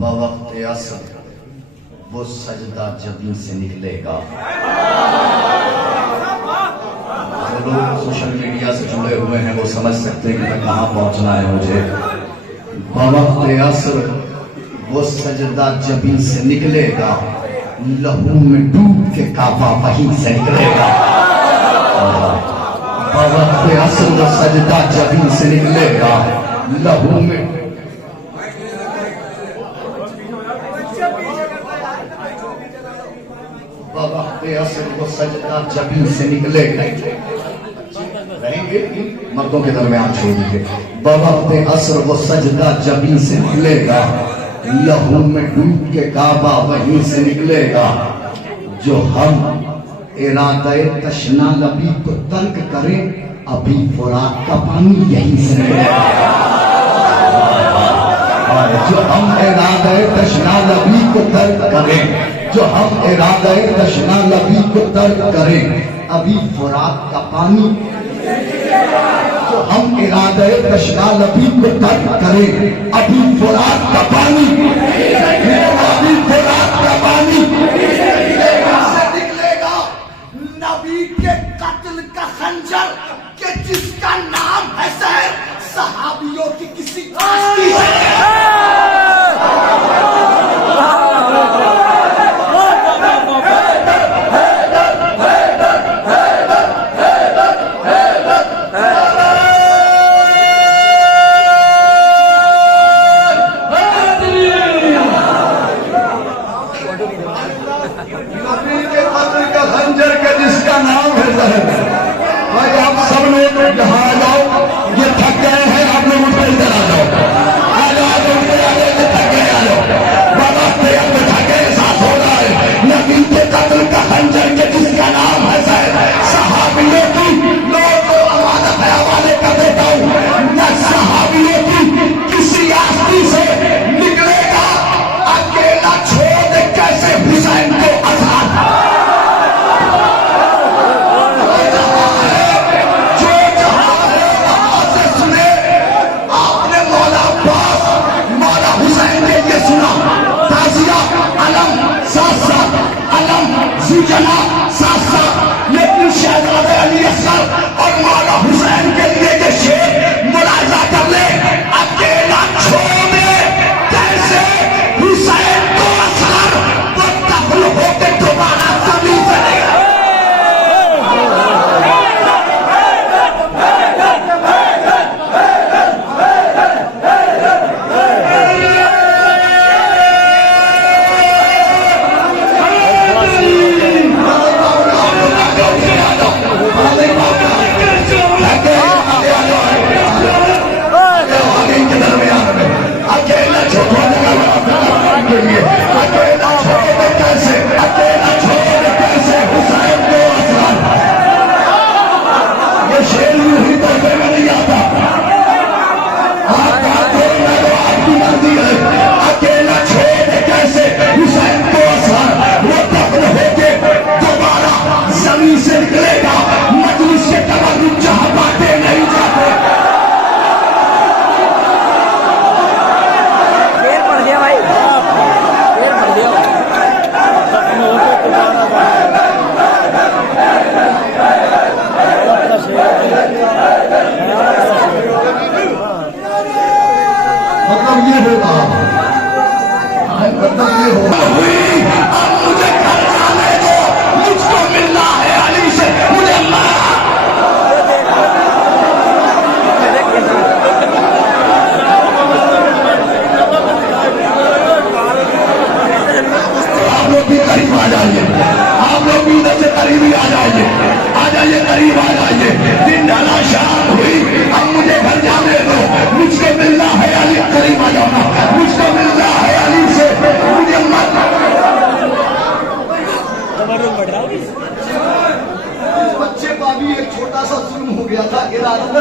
बवक्त असर वो सजदा जबीन से निकलेगा। जो लोग सोशल मीडिया से जुड़े हुए हैं वो समझ सकते हैं कि मैं कहाँ पहुंचना है मुझे। बवक्त असर वो सजदा जबीन से निकलेगा, लहू में डूब के काबा वहीं से निकलेगा। बवक्त असर वो सजदा जबीन से निकलेगा, लहू में असर वो सजदा जबीन से निकलेगा। रहेंगे मर्दों के दरमियान छोड़ दीजिए। बवक्त असर वो सजदा जबीन से निकलेगा, लहू में डूब के काबा वहीं से निकलेगा। जो हम इरादे तशना लबी को तर्क करें, अभी फुरात का पानी यहीं से निकलेगा। जो हम इरादे तशना लबी को तर्क करें, जो हम इरादे तशना लबी को तर्क करें, अभी फुरात का पानी। जो हम इरादे तशना लबी को तर्क करें, अभी फुरात का पानी, अभी फुरात का पानी निकलेगा। नबी के कत्ल का खंजर के जिसका नाम है शहर, सहाबियों की किसी कास्ती है।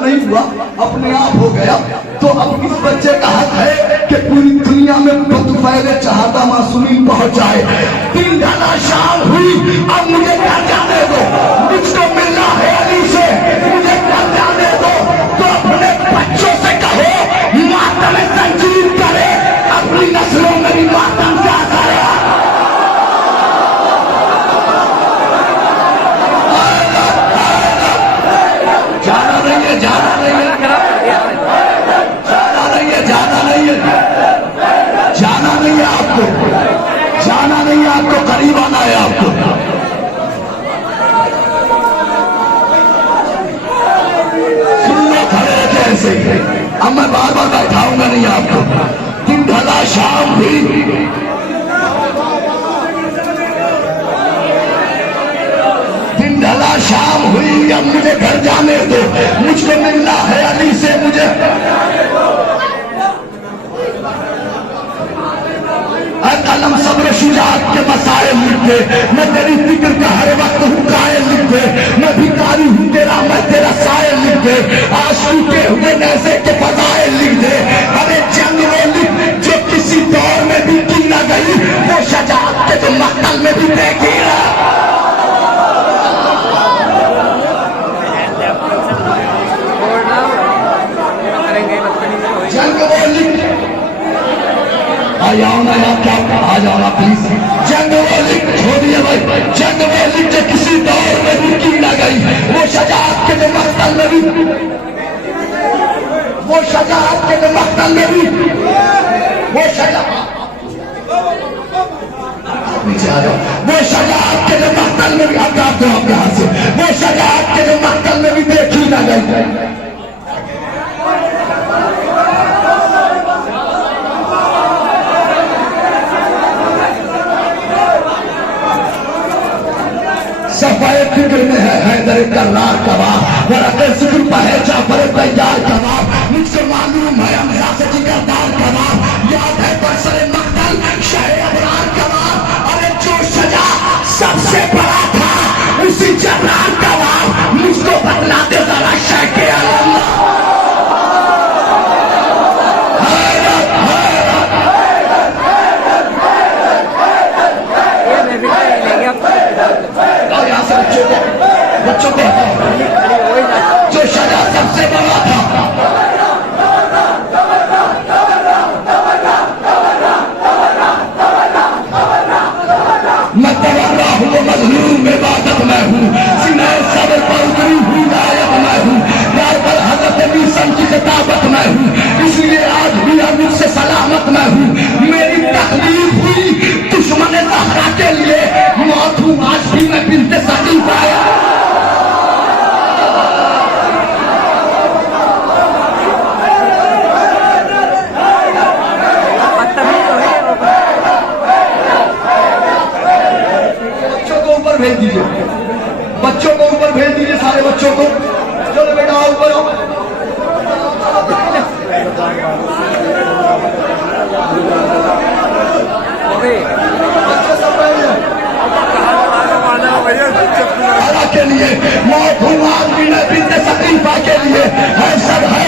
नहीं हुआ, अपने आप हो गया। तो अब इस बच्चे का हक है कि पूरी दुनिया में पहले चाहता मासूमीन पहुंच जाए। दिन ढला शाम हुई, अब मुझे घर जाने दो, मुझको मिलना है अली से, मुझे घर जाने दो। तो अपने बच्चों से कहो मातम तंजीर करे, अपनी नस्लों में अब मैं बार बार बैठाऊंगा नहीं आपको। दिन ढला शाम हुई, दिन ढला शाम हुई, अब मुझे घर जाने दो, मुझको मिलना है अली से, मुझे कलम सब्र शुजाअत के मसाइल लिखे, मैं तेरी फिक्र का हर वक्त हूँ कायल लिखे, मैं भिखारी हूँ तेरा, मैं तेरा सायल लिख दे, आज टूटे हुए नैसे के फजाइल लिख दे। अरे जंग में लिख जो किसी दौर में भी की न गई, वो शजाअत के जो मक्तल में भी देखी ना। जंग वो लिख, आ जाओ ना यार, क्या आ जाओ ना प्लीज। जंग वो लिख, छोड़िए भाई, जंग वो लिख जो किसी दौर में भी की न गई, वो शजाअत के जो मक्तल में भी, वो शजाअत के जो मक्तल में भी, वो शजाअत, नीचे आ जाओ, वो शजाअत के जो मक्तल में भी, आप दो आपके हाथ से, वो शजाअत के जो मक्तल में भी देखी न गई। सफाए फिक्र में है हैदर कर्रार कबाब, वरक़े ज़िक्र पर है जाफर तैयार कबाब, मुझको मालूम है हमजा से जिगरदार कबाब, याद है बरसरे मक्तल शाह अबरार कबाब। अरे जो सजा सबसे बड़ा था उसी जर्रार कबाब, मुझको बतला दे जरा शाह के अल्लाह। बच्चों को जो सजा सबसे बड़ा था, मैं तवर्रा हूँ मजलूम इबादत में हूँ, सीने सब्र पर उतरी हुई आयत में हूँ, यार पर हजरत मीसम की किताबत में हूँ, इसलिए आज भी हम मुझसे सलामत में हूँ। मेरी तकलीफ हुई दुश्मन ज़हरा के लिए, मौत हूँ आज भी मैं बिन्ते सकीफ़ आया। भेज दीजिए, बच्चों को ऊपर भेज दीजिए, सारे बच्चों को। चलो बेटा आओ ऊपर आओ। के लिए मौत हुआ बिन्ते सकीफ़ा के लिए है, सब है।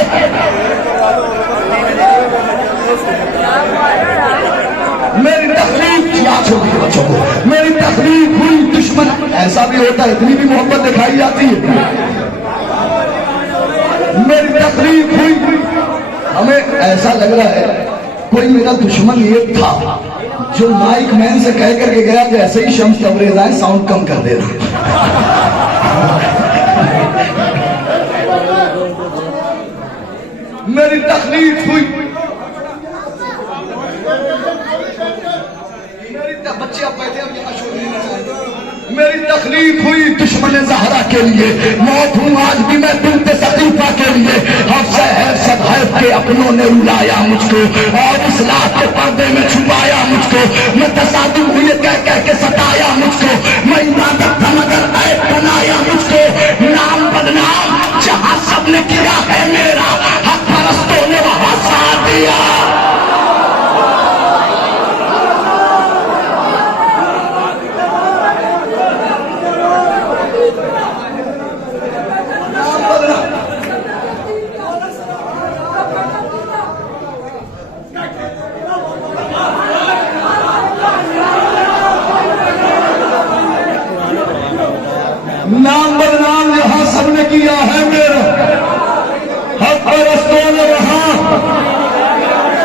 मेरी तकलीफ याद होगी बच्चों को, मेरी तकलीफ हुई दुश्मन, ऐसा भी होता है, इतनी भी मोहब्बत दिखाई जाती है। मेरी तकलीफ हुई, हमें ऐसा लग रहा है कोई मेरा दुश्मन ये था जो माइक मैन से कह करके गया जैसे ही शम्स तबरेज़ आए साउंड कम कर दे रहा। मेरी तकलीफ हुई, बच्चे आप बैठे, अब यहाँ शोर नहीं चाहिए। मेरी तकलीफ हुई दुश्मन ज़हरा के लिए, मौत हूँ आज भी मैं बिन्ते सकीफ़ा के लिए। हफ्सा है सदैव के अपनों ने रुलाया मुझको, और इस्लाह के पर्दे में छुपाया मुझको, मैं तसादुम हुए कह कह के सताया मुझको, मैं इबादत था मगर ऐब बनाया मुझको। नाम बदनाम जहाँ सबने किया है मेरा, हक परस्तों ने वहाँ साथ दिया। नाम बदनाम जहां सबने किया है मेरा, हक परस्तों ने वहां।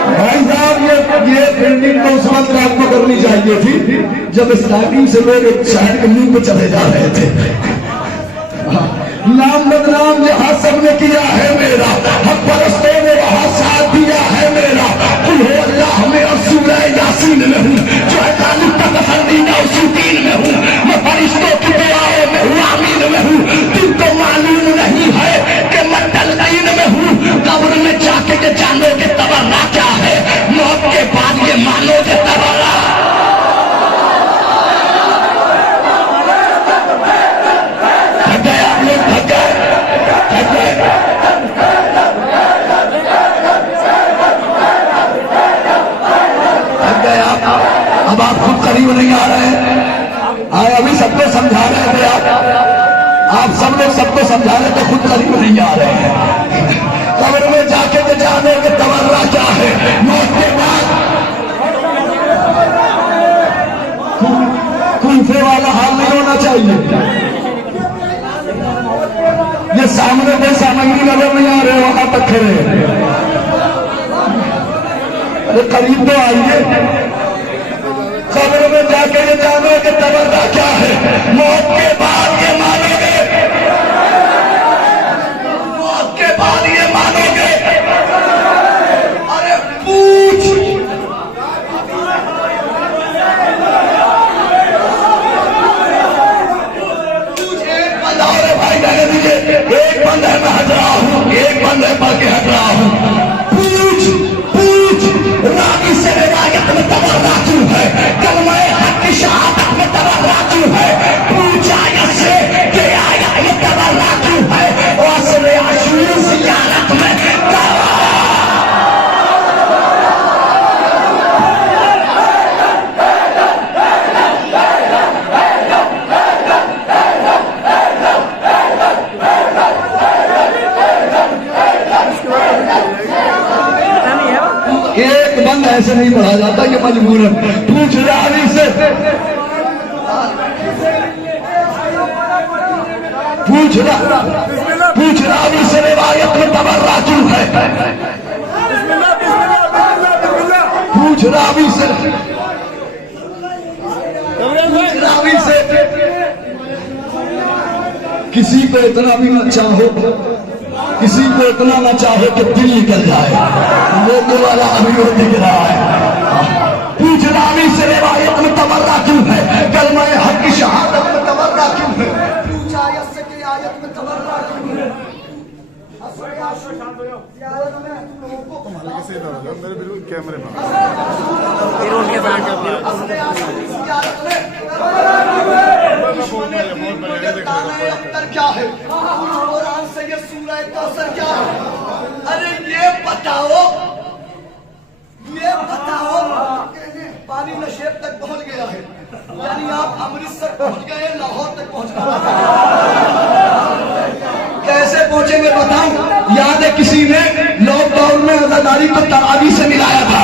भाई साहब ये बिल्डिंग तो उस वक्त आपको करनी चाहिए थी जब स्टार्टिंग से लोग एक शहर के मुंह पे चले जा रहे थे। नाम बदनाम जहां सबने किया है मेरा, हक परस्तों ने वहां साथ दिया है मेरा। कुल हो अल्लाह में और सूरह यासीन में हूँ, जो है तालिब का पसंदीदा उसी दीन में हूँ। मैं फरिश्तों की दुआओं में हूँ, आमीन में हूँ। तुमको मालूम नहीं है कि मैं तलकीन में हूँ, कब्र में जाके मानोगे तबर्रा क्या है, मौत के बाद ये मानोगे तबर्रा। थक गए आप लोग, थक गए, थक गए। थक गए आप, अब आप खुद करीब नहीं आ रहे हैं। आए अभी सबको समझा रहे थे आप सब लोग सबको समझा रहे थे, खुद करीब नहीं आ रहे हैं। कब्र में जाके तो जाने के तबर्रा क्या है, मौत के बाद कुल्फे वाला हाल नहीं होना चाहिए। ये सामने कोई सामग्री नजर नहीं आ रहे, वहां तक खड़े, अरे करीब तो आइए। कब्र में जाके ये जाने के तबर्रा क्या है, मौत के बाद ये मानोगे, मौत के बाद ये मानोगे। अरे पूछ, एक बंद और भाई कहने दीजिए, एक बंद है मैं हट रहा हूं, एक बंद है पढ़ के हट रहा हूं। पूछ पूछ, रागी से रिवायत में तबर्रा क्यों है, कलमे हक की शहादत में तबर्रा क्यों है, पूछ आयत से कि आयत में तबर्रा क्यों है, और आशूर जियारत में एक बंद ऐसे नहीं पढ़ा जाता, ये मजबूरन। पूछ रावी से, पूछ रावी से रिवायत में तबर्रा क्यों है, पूछ रावी से, पूछ रावी से। किसी को इतना भी न चाहो, किसी को इतना ना चाहो कि दिल निकल जाए, वो वाला अभी वो दिख रहा है। पूछ रावी से रिवायत में तबर्रा क्यों है, कलमा हक की शहादत में तबर्रा क्यों है, पूछ आयत से कि आयत में तबर्रा क्यों है। मेरे बिल्कुल कैमरे में क्या है, कुरान से ये सूरह कौसर क्या है। अरे ये बताओ पानी नशेब तक पहुंच गया है, यानी आप अमृतसर पहुंच गए, लाहौर तक पहुंच गए। कैसे पहुंचेंगे बताऊं। याद है किसी ने लॉकडाउन में अजादारी को तरावी से मिलाया था,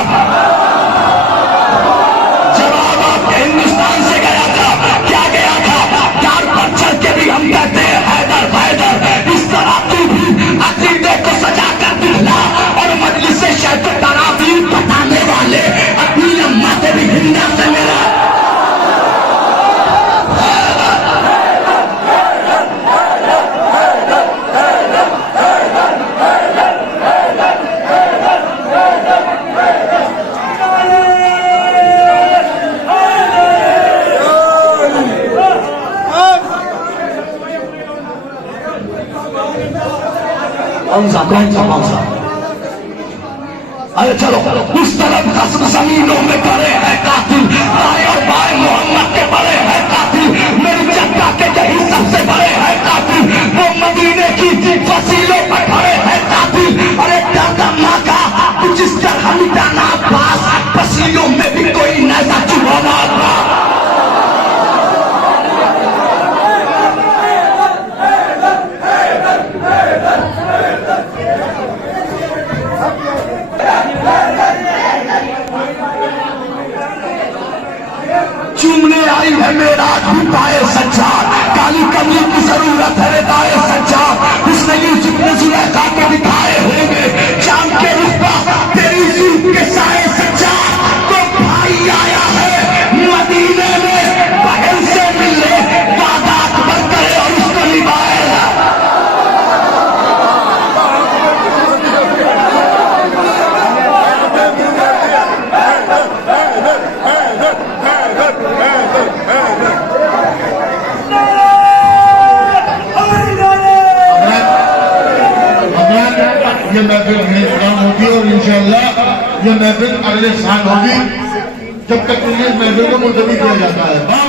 जवाब आपके हिंदुस्तान से गया था। क्या गया था, कार पर चढ़ के भी हम कहते हैं हैदर हैदर। इस तरह तू भी अकीदे को सजा कर दिखला, और मजलिस से शैख तरावी बताने वाले अपनी अम्मा से भी हिंदा से मिला। कौन सा अरे चलो, उस तरफ कसम जमीनों में पड़े हैं कातिल, दाएं और बाएं मोहम्मद के बड़े हैं कातिल, मेरी जगह के यही सबसे बड़े हैं कातिल, वो मदीने की फसीलों पर खड़े हैं कातिल। अरे दादा माँ का कुछ इस तरह मिटाना पास, फसीलों में भी कोई नैसा चुभाना था। चूमने आई है मेरा पाए सज्जाद, काली कमली की जरूरत है दाए सज्जाद। उसने यूसुफ ने जुलेखा के दिखाए होंगे चांद के रुख पर तेरी सूप के साए सज्जाद। तो भाई आया है मदीने में बहन से मिलने, वादा अकबर करे और उसको निभाएगा। ये महफिल यहीं खत्म होगी और इंशाअल्लाह ये महफिल अगले साल होगी जब तक इस महफिल को मुलतवी किया जाता है।